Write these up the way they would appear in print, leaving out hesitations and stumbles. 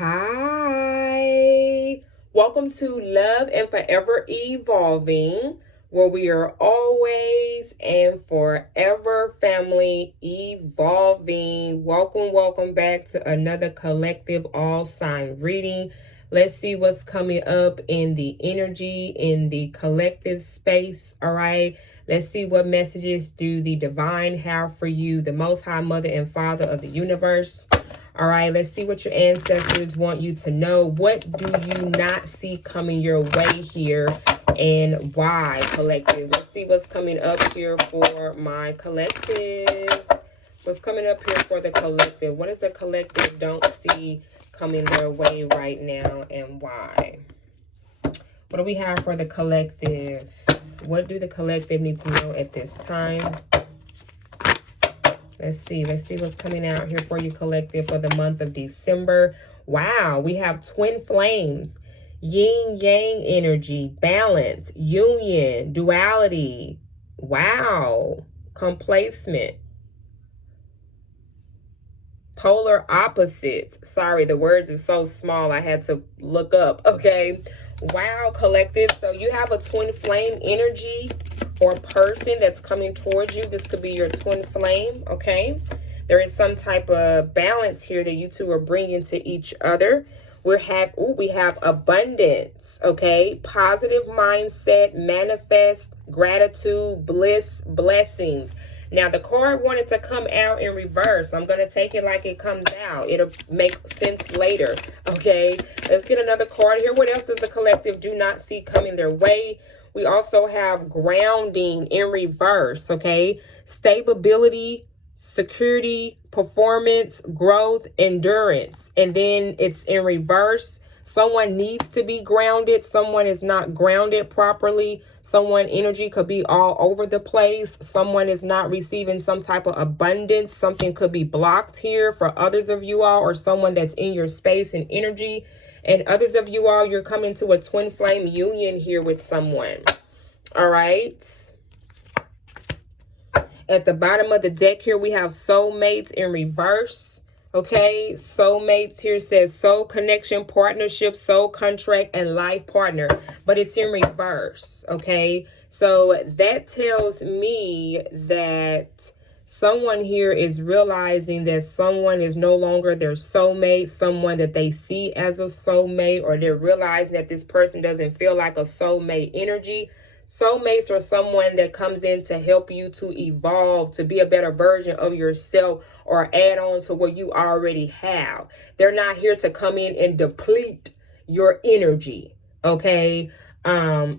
Hi, welcome to Love and Forever Evolving, where we are always and forever family evolving. Welcome back to another collective all sign reading. Let's see what's coming up in the energy, in the collective space. All right. Let's see what messages do the divine have for you, the Most High Mother and Father of the universe. All right, let's see what your ancestors want you to know. What do you not see coming your way here and why, collective? Let's see what's coming up here for my collective. What's coming up here for the collective? What does the collective don't see coming their way right now and why? What do we have for the collective? What do the collective need to know at this time? Let's see what's coming out here for you, collective, for the month of December. Wow, we have twin flames, yin yang energy, balance, union, duality. Wow, complacement, polar opposites. Sorry, the words are so small, I had to look up. Okay, wow, collective. So you have a twin flame energy or person that's coming towards you. This could be your twin flame. Okay, there is some type of balance here that you two are bringing to each other. We have abundance. Okay, positive mindset, manifest, gratitude, bliss, blessings. Now, the card wanted to come out in reverse. I'm going to take it like it comes out. It'll make sense later. Okay, let's get another card here. What else does the collective do not see coming their way? We also have grounding in reverse. Okay, stability, security, performance, growth, endurance. And then it's in reverse. Someone needs to be grounded. Someone is not grounded properly. Someone energy could be all over the place. Someone is not receiving some type of abundance. Something could be blocked here for others of you all, or someone that's in your space and energy. And others of you all, you're coming to a twin flame union here with someone. All right. At the bottom of the deck here, we have soulmates in reverse. Okay, soulmates here says soul connection, partnership, soul contract, and life partner, but it's in reverse. Okay, so that tells me that someone here is realizing that someone is no longer their soulmate, someone that they see as a soulmate, or they're realizing that this person doesn't feel like a soulmate energy. Soulmates are someone that comes in to help you to evolve, to be a better version of yourself, or add on to what you already have. They're not here to come in and deplete your energy. Okay.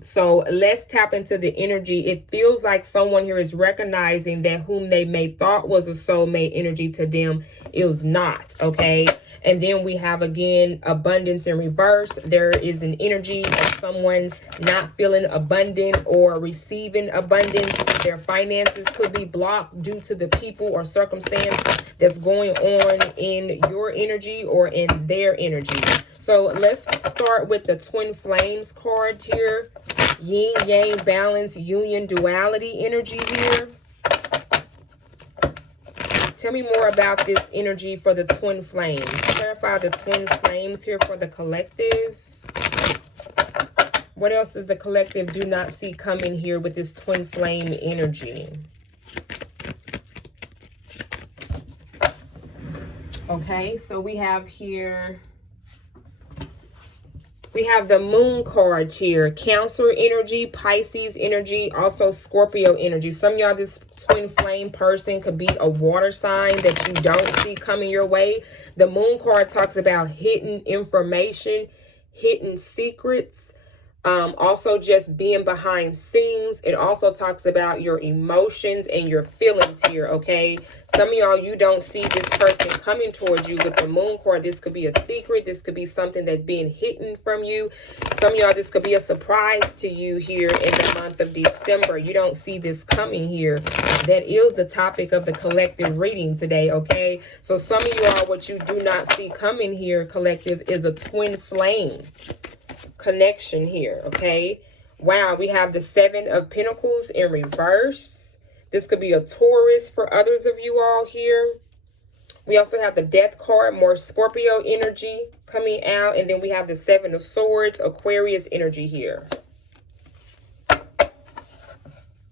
So let's tap into the energy. It feels like someone here is recognizing that whom they may thought was a soulmate energy to them, it was not. Okay. And then we have, again, abundance in reverse. There is an energy of someone not feeling abundant or receiving abundance. Their finances could be blocked due to the people or circumstance that's going on in your energy or in their energy. So let's start with the twin flames card here. Yin, yang, balance, union, duality energy here. Tell me more about this energy for the twin flames. Clarify the twin flames here for the collective. What else does the collective do not see coming here with this twin flame energy? Okay, so we have here, we have the moon card here. Cancer energy, Pisces energy, also Scorpio energy. Some of y'all, this twin flame person could be a water sign that you don't see coming your way. The moon card talks about hidden information, hidden secrets. Also just being behind scenes. It also talks about your emotions and your feelings here, okay? Some of y'all, you don't see this person coming towards you with the moon card. This could be a secret. This could be something that's being hidden from you. Some of y'all, this could be a surprise to you here in the month of December. You don't see this coming here. That is the topic of the collective reading today, okay? So some of you all, what you do not see coming here, collective, is a twin flame connection here. Okay, wow, we have the Seven of Pentacles in reverse. This could be a Taurus for others of you all here. We also have the Death card, more Scorpio energy coming out. And then we have the Seven of Swords, Aquarius energy here.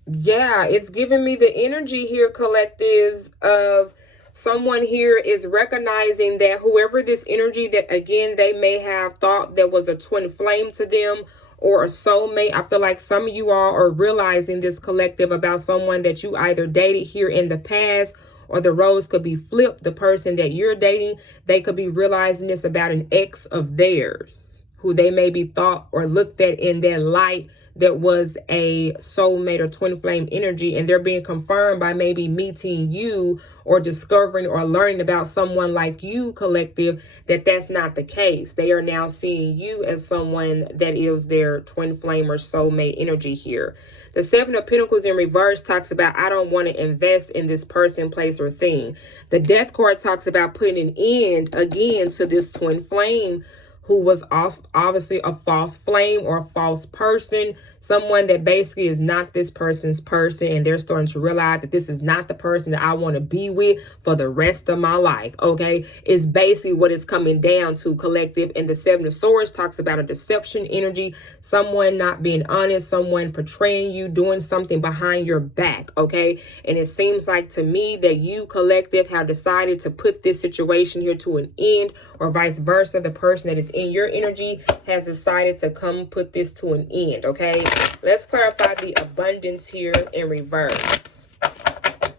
Yeah, it's giving me the energy here, collectives, of someone here is recognizing that whoever this energy that, again, they may have thought that was a twin flame to them or a soulmate. I feel like some of you all are realizing this, collective, about someone that you either dated here in the past, or the roles could be flipped. The person that you're dating, they could be realizing this about an ex of theirs who they maybe thought or looked at in that light that was a soulmate or twin flame energy, and they're being confirmed by maybe meeting you or discovering or learning about someone like you, collective, that that's not the case. They are now seeing you as someone that is their twin flame or soulmate energy here. The Seven of Pentacles in reverse talks about, I don't want to invest in this person, place, or thing. The Death card talks about putting an end, again, to this twin flame who was obviously a false flame or a false person, someone that basically is not this person's person, and they're starting to realize that this is not the person that I want to be with for the rest of my life, okay? It's basically what it's coming down to, collective. And the Seven of Swords talks about a deception energy, someone not being honest, someone portraying you, doing something behind your back, okay? And it seems like to me that you, collective, have decided to put this situation here to an end, or vice versa. The person that is in your energy has decided to come put this to an end, okay? Let's clarify the abundance here in reverse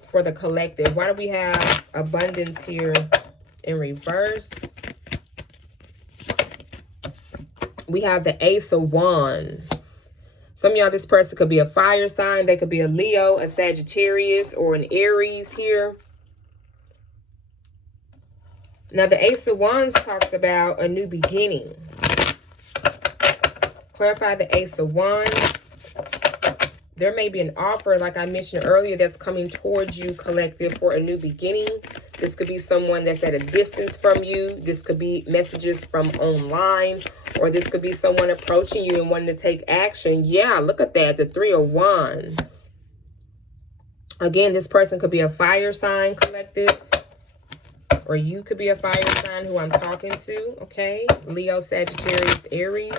for the collective. Why do we have abundance here in reverse? We have the Ace of Wands. Some of y'all, this person could be a fire sign. They could be a Leo, a Sagittarius, or an Aries here. Now, the Ace of Wands talks about a new beginning. Clarify the Ace of Wands. There may be an offer, like I mentioned earlier, that's coming towards you, collective, for a new beginning. This could be someone that's at a distance from you. This could be messages from online, or this could be someone approaching you and wanting to take action. Yeah, look at that, the Three of Wands. Again, this person could be a fire sign, collective. Or you could be a fire sign who I'm talking to, okay? Leo, Sagittarius, Aries.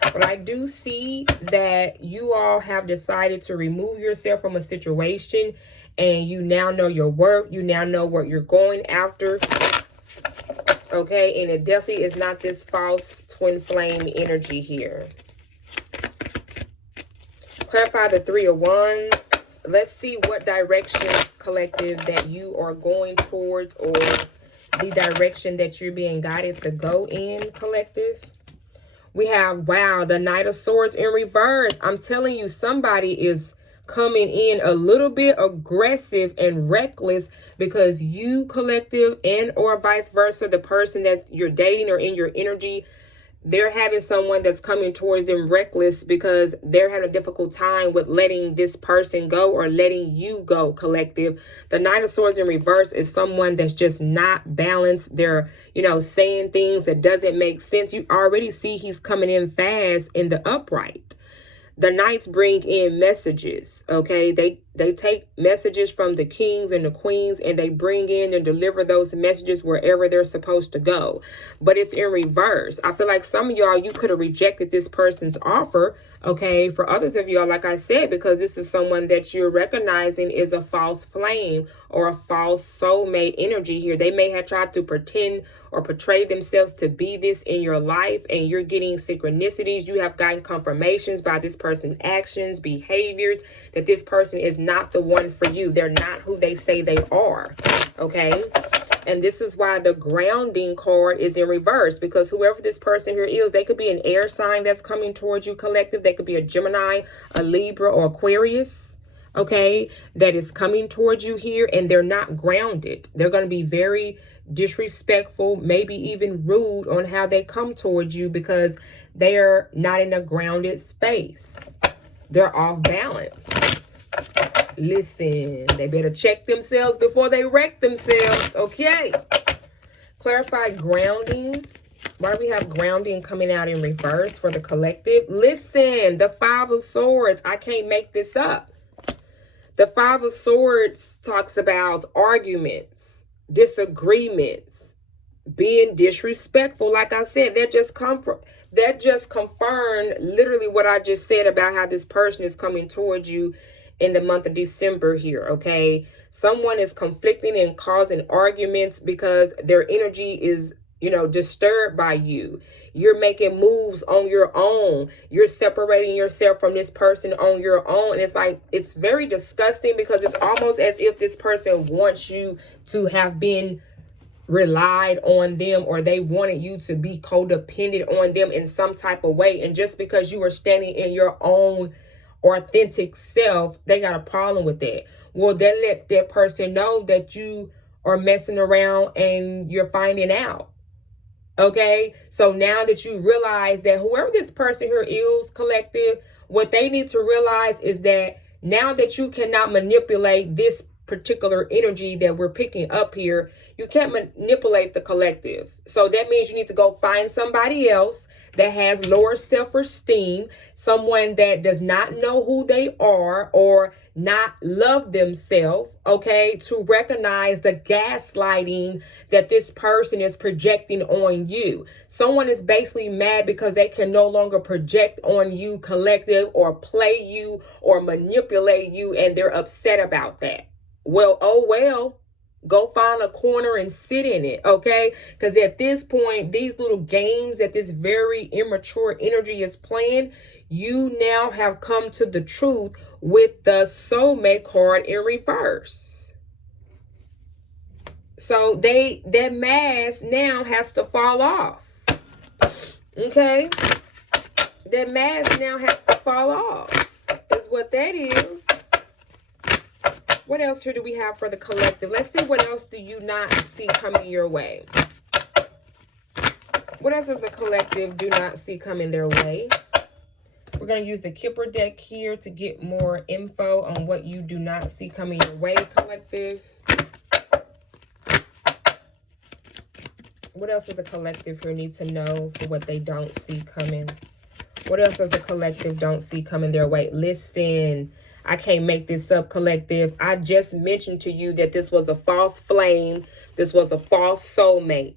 But I do see that you all have decided to remove yourself from a situation, and you now know your worth. You now know what you're going after, okay? And it definitely is not this false twin flame energy here. Clarify the Three of Wands. Let's see what direction, collective, that you are going towards, or the direction that you're being guided to go in, collective. We have, wow, the Knight of Swords in reverse. I'm telling you, somebody is coming in a little bit aggressive and reckless because you, collective, and or vice versa, the person that you're dating or in your energy, they're having someone that's coming towards them reckless because they're having a difficult time with letting this person go or letting you go, collective. The Knight of Swords in reverse is someone that's just not balanced. They're, saying things that doesn't make sense. You already see he's coming in fast in the upright. The Knights bring in messages, okay? They take messages from the kings and the queens, and they bring in and deliver those messages wherever they're supposed to go. But it's in reverse. I feel like some of y'all, you could have rejected this person's offer, okay? For others of y'all, like I said, because this is someone that you're recognizing is a false flame or a false soulmate energy here. They may have tried to pretend or portray themselves to be this in your life, and you're getting synchronicities. You have gotten confirmations by this person's actions, behaviors, that this person is not the one for you. They're not who they say they are, okay? And this is why the grounding card is in reverse, because whoever this person here is, they could be an air sign that's coming towards you, collective. They could be a Gemini, a Libra, or Aquarius, okay, that is coming towards you here, and they're not grounded. They're going to be very disrespectful, maybe even rude on how they come towards you because they're not in a grounded space. They're off balance. Listen, they better check themselves before they wreck themselves, okay? Clarify grounding. Why do we have grounding coming out in reverse for the collective? Listen, the Five of Swords. I can't make this up. The Five of Swords talks about arguments, disagreements, being disrespectful. Like I said, that just confirmed literally what I just said about how this person is coming towards you in the month of December here, okay? Someone is conflicting and causing arguments because their energy is, disturbed by you. You're making moves on your own. You're separating yourself from this person on your own. And it's like, it's very disgusting because it's almost as if this person wants you to have been relied on them, or they wanted you to be codependent on them in some type of way. And just because you are standing in your own authentic self, they got a problem with that. Well, they let that person know that you are messing around and you're finding out. Okay, so now that you realize that whoever this person here is, collective, what they need to realize is that now that you cannot manipulate this particular energy that we're picking up here, you can't manipulate the collective. So that means you need to go find somebody else that has lower self-esteem, someone that does not know who they are or not love themselves, okay, to recognize the gaslighting that this person is projecting on you. Someone is basically mad because they can no longer project on you, collective, or play you or manipulate you, and they're upset about that. Well, oh well, go find a corner and sit in it, okay? Because at this point, these little games that this very immature energy is playing, you now have come to the truth with the soulmate card in reverse. So that mask now has to fall off. Okay? That mask now has to fall off. Is what that is. What else here do we have for the collective? Let's see, what else do you not see coming your way? What else does the collective do not see coming their way? We're going to use the Kipper deck here to get more info on what you do not see coming your way, collective. What else does the collective here need to know for what they don't see coming? What else does the collective don't see coming their way? Listen, I can't make this up, collective. I just mentioned to you that this was a false flame. This was a false soulmate.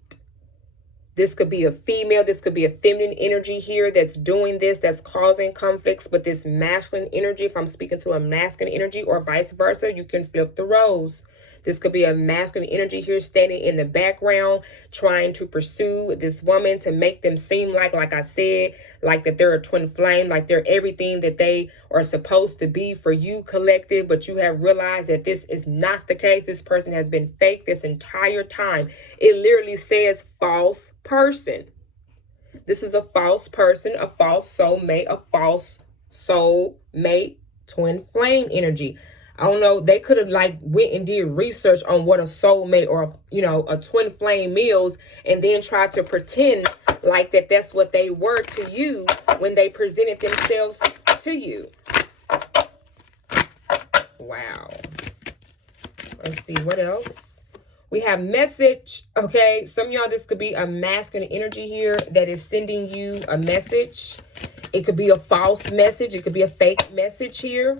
This could be a female. This could be a feminine energy here that's doing this, that's causing conflicts. But this masculine energy, if I'm speaking to a masculine energy or vice versa, you can flip the roles. This could be a masculine energy here standing in the background, trying to pursue this woman to make them seem like I said, like that they're a twin flame, like they're everything that they are supposed to be for you, collective. But you have realized that this is not the case. This person has been fake this entire time. It literally says false person. This is a false person, a false soulmate, a false soulmate, twin flame energy. I don't know, they could have went and did research on what a soulmate or, a twin flame is, and then tried to pretend like that's what they were to you when they presented themselves to you. Wow. Let's see, what else? We have message, okay? Some of y'all, this could be a masculine energy here that is sending you a message. It could be a false message. It could be a fake message here.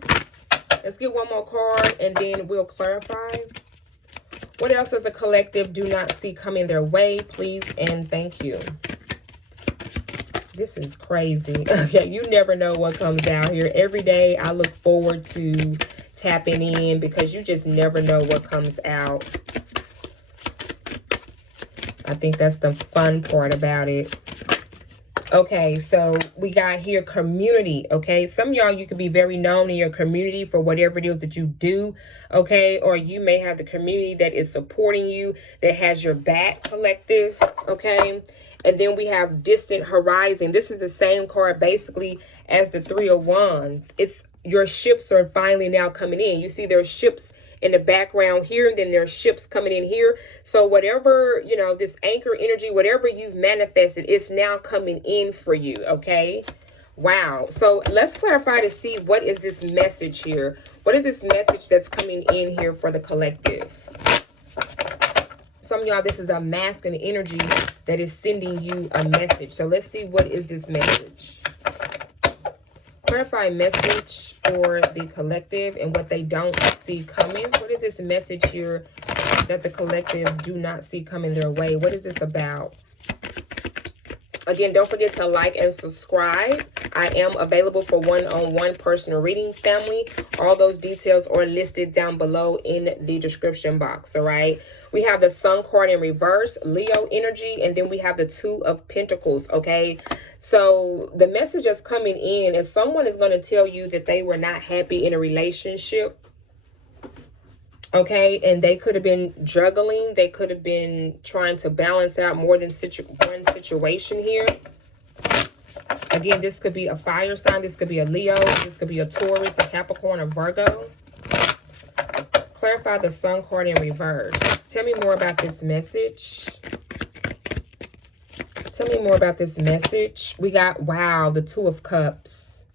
Let's get one more card and then we'll clarify. What else does a collective do not see coming their way, please and thank you? This is crazy. Okay, you never know what comes out here. Every day I look forward to tapping in because you just never know what comes out. I think that's the fun part about it. Okay, so we got here community, okay? Some of y'all, you could be very known in your community for whatever it is that you do, okay? Or you may have the community that is supporting you, that has your back, collective, okay? And then we have distant horizon. This is the same card basically as the Three of Wands. It's your ships are finally now coming in. You see there's ships in the background here, and then there's ships coming in here. So whatever, this anchor energy, whatever you've manifested, it's now coming in for you, okay? Wow. So let's clarify to see what is this message here. What is this message that's coming in here for the collective? Some of y'all, this is a masculine energy that is sending you a message. So let's see, what is this message? Clarify message for the collective and what they don't see coming. What is this message here that the collective do not see coming their way? What is this about? Again, don't forget to like and subscribe. I am available for one-on-one personal readings, family. All those details are listed down below in the description box, all right? We have the Sun card in reverse, Leo energy, and then we have the Two of Pentacles, okay? So the message that's coming in is someone is going to tell you that they were not happy in a relationship. Okay, and they could have been juggling. They could have been trying to balance out more than one situation here. Again, this could be a fire sign. This could be a Leo. This could be a Taurus, a Capricorn, a Virgo. Clarify the Sun card in reverse. Tell me more about this message. Tell me more about this message. We got, wow, the Two of Cups.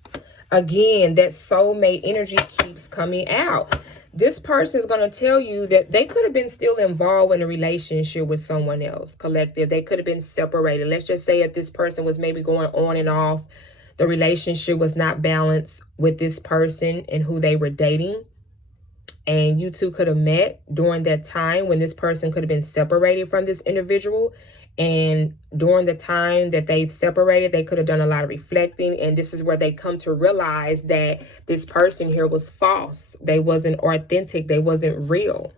Again, that soulmate energy keeps coming out. This person is going to tell you that they could have been still involved in a relationship with someone else, collective. They could have been separated. Let's just say if this person was maybe going on and off, the relationship was not balanced with this person and who they were dating. And you two could have met during that time when this person could have been separated from this individual. And during the time that they've separated, they could have done a lot of reflecting. And this is where they come to realize that this person here was false. They wasn't authentic. They wasn't real.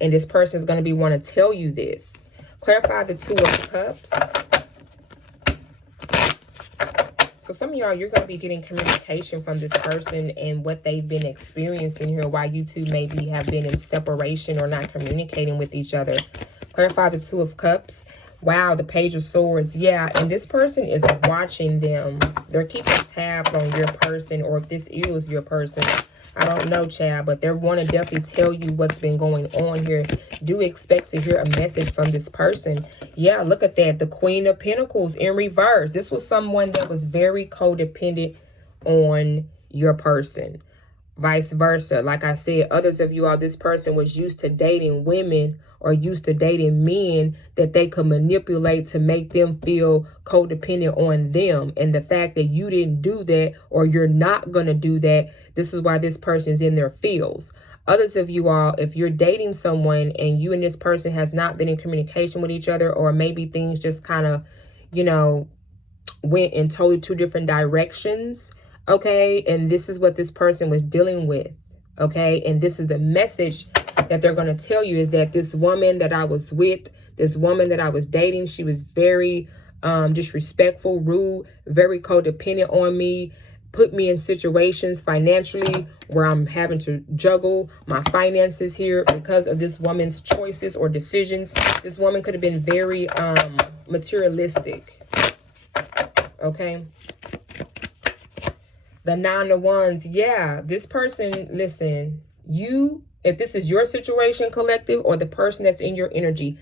And this person is going to be want to tell you this. Clarify the Two of Cups. So some of y'all, you're going to be getting communication from this person and what they've been experiencing here, why you two maybe have been in separation or not communicating with each other. Clarify the Two of Cups. Wow, the Page of Swords. Yeah, and this person is watching them. They're keeping tabs on your person, or if this is your person. I don't know, Chad, but they want to definitely tell you what's been going on here. Do expect to hear a message from this person. Yeah, look at that. The Queen of Pentacles in reverse. This was someone that was very codependent on your person. Vice versa. Like I said, others of you all, this person was used to dating women or used to dating men that they could manipulate to make them feel codependent on them. And the fact that you didn't do that, or you're not going to do that, this is why this person is in their feels. Others of you all, if you're dating someone and you and this person has not been in communication with each other, or maybe things just kind of, you know, went in totally two different directions, okay, and this is what this person was dealing with, okay, and this is the message that they're going to tell you, is that this woman that I was with, this woman that I was dating, she was very disrespectful, rude, very codependent on me, put me in situations financially where I'm having to juggle my finances here because of this woman's choices or decisions. This woman could have been very materialistic, okay. The Nine of Wands, yeah, this person, listen, you, if this is your situation, collective, or the person that's in your energy,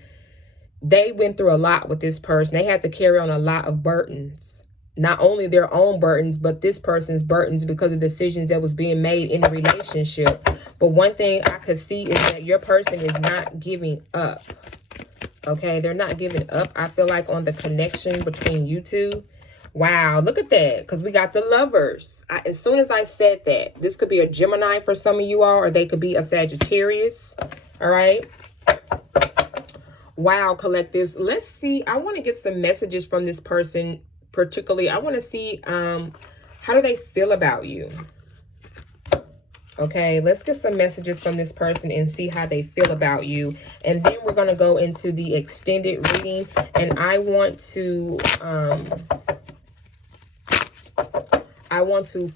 they went through a lot with this person. They had to carry on a lot of burdens, not only their own burdens, but this person's burdens because of decisions that was being made in the relationship. But one thing I could see is that your person is not giving up, okay? They're not giving up, I feel like, on the connection between you two. Wow, look at that, because we got the Lovers. As soon as I said that, this could be a Gemini for some of you all, or they could be a Sagittarius, all right? Wow, collectives. Let's see. I want to get some messages from this person, particularly. I want to see how do they feel about you? Okay, let's get some messages from this person and see how they feel about you. And then we're going to go into the extended reading, and I want to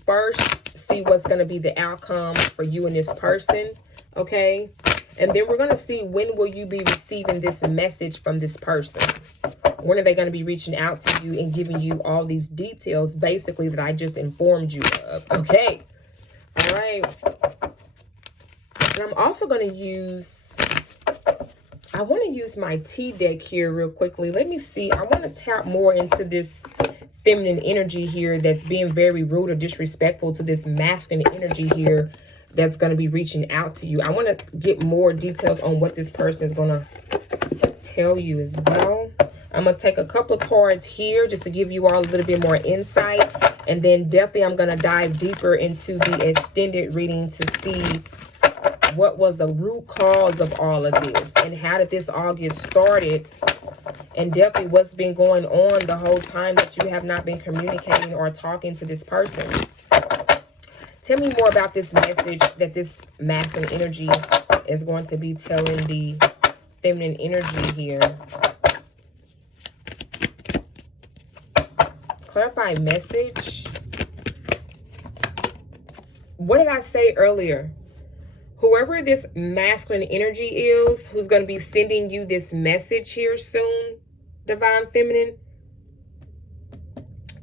first see what's going to be the outcome for you and this person, okay? And then we're going to see, when will you be receiving this message from this person? When are they going to be reaching out to you and giving you all these details, basically, that I just informed you of, okay? All right. And I'm also going to use, I want to use my T deck here real quickly. Let me see. I want to tap more into this feminine energy here that's being very rude or disrespectful to this masculine energy here that's going to be reaching out to you. I want to get more details on what this person is going to tell you as well. I'm going to take a couple of cards here just to give you all a little bit more insight. And then definitely I'm going to dive deeper into the extended reading to see What was the root cause of all of this? And how did this all get started? And definitely what's been going on the whole time that you have not been communicating or talking to this person. Tell me more about this message that this masculine energy is going to be telling the feminine energy here. Clarify message. What did I say earlier? Whoever this masculine energy is, who's going to be sending you this message here soon, Divine Feminine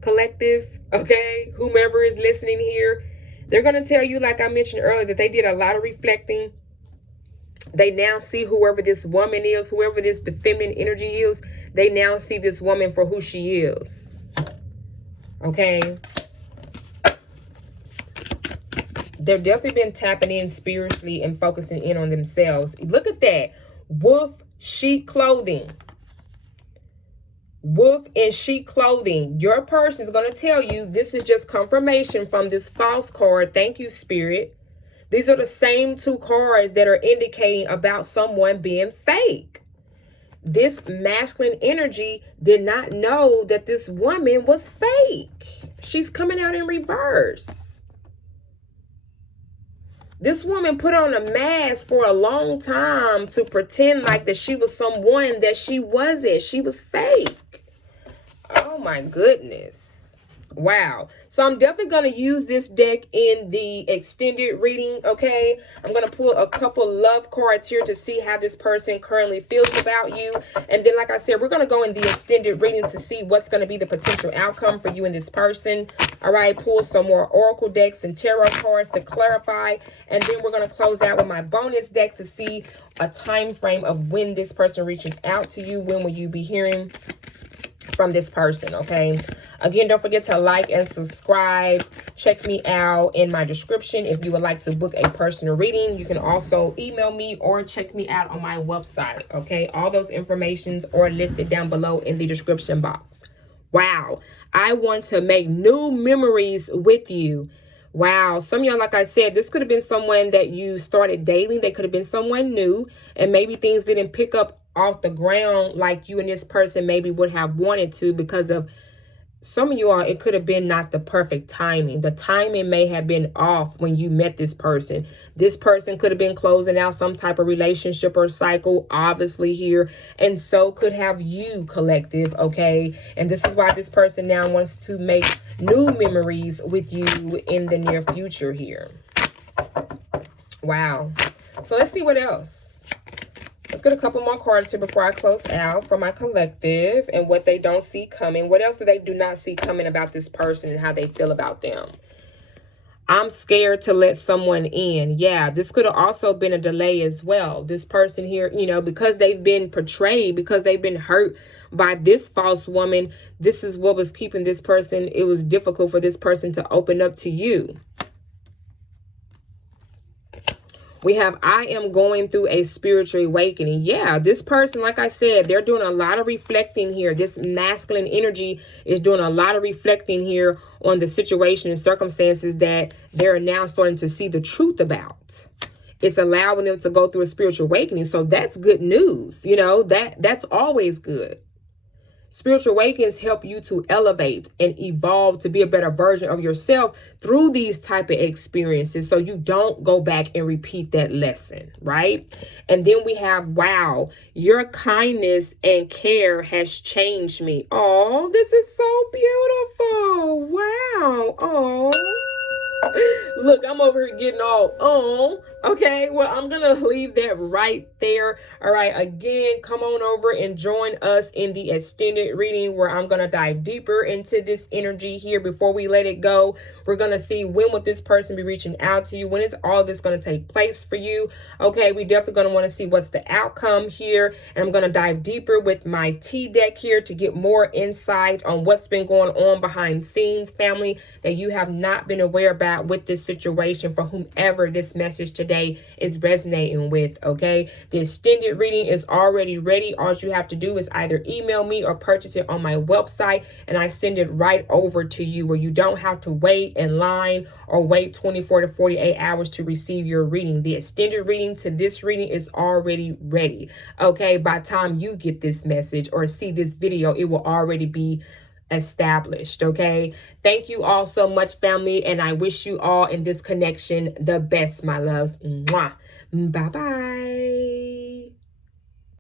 Collective, okay? Whomever is listening here, they're going to tell you, like I mentioned earlier, that they did a lot of reflecting. They now see whoever this woman is, whoever this the feminine energy is, they now see this woman for who she is. Okay? They've definitely been tapping in spiritually and focusing in on themselves. Look at that. Wolf sheep clothing. Wolf in sheep clothing. Your person is going to tell you this is just confirmation from this false card. Thank you, Spirit. These are the same two cards that are indicating about someone being fake. This masculine energy did not know that this woman was fake. She's coming out in reverse. This woman put on a mask for a long time to pretend like that she was someone that she wasn't. She was fake. Oh my goodness. Wow. So I'm definitely going to use this deck in the extended reading, okay? I'm going to pull a couple love cards here to see how this person currently feels about you. And then, like I said, we're going to go in the extended reading to see what's going to be the potential outcome for you and this person. All right, pull some more oracle decks and tarot cards to clarify. And then we're going to close out with my bonus deck to see a time frame of when this person reaching out to you. When will you be hearing from this person, okay? Again, don't forget to like and subscribe. Check me out in my description if you would like to book a personal reading. You can also email me or check me out on my website, okay? All those informations are listed down below in the description box. Wow, I want to make new memories with you. Wow, some of y'all, like I said, this could have been someone that you started dating. They could have been someone new, and maybe things didn't pick up off the ground like you and this person maybe would have wanted to, because of some of you all, it could have been not the perfect timing. The timing may have been off when you met this person. This person could have been closing out some type of relationship or cycle, obviously here. And so could have you, collective, okay? And this is why this person now wants to make new memories with you in the near future here. Wow. So let's see what else. Let's get a couple more cards here before I close out for my collective and what they don't see coming. What else do they do not see coming about this person and how they feel about them? I'm scared to let someone in. Yeah, this could have also been a delay as well. This person here, you know, because they've been portrayed, because they've been hurt by this false woman, this is what was keeping this person. It was difficult for this person to open up to you. We have, I am going through a spiritual awakening. Yeah, this person, like I said, they're doing a lot of reflecting here. This masculine energy is doing a lot of reflecting here on the situation and circumstances that they're now starting to see the truth about. It's allowing them to go through a spiritual awakening. So that's good news. You know, that's always good. Spiritual awakenings help you to elevate and evolve to be a better version of yourself through these type of experiences, so you don't go back and repeat that lesson, right? And then we have, wow, your kindness and care has changed me. Oh, this is so beautiful. Wow. Oh. Look, I'm over here getting all, okay, well, I'm going to leave that right there. All right, again, come on over and join us in the extended reading where I'm going to dive deeper into this energy here before we let it go. We're going to see when would this person be reaching out to you? When is all this going to take place for you? Okay, we definitely going to want to see what's the outcome here. And I'm going to dive deeper with my T deck here to get more insight on what's been going on behind scenes, family, that you have not been aware about at with this situation for whomever this message today is resonating with, okay? The extended reading is already ready. All you have to do is either email me or purchase it on my website, and I send it right over to you, where you don't have to wait in line or wait 24 to 48 hours to receive your reading. The extended reading to this reading is already ready, okay? By the time you get this message or see this video, it will already be established, okay? Thank you all so much, family, and I wish you all in this connection the best, my loves. Mwah. Bye-bye.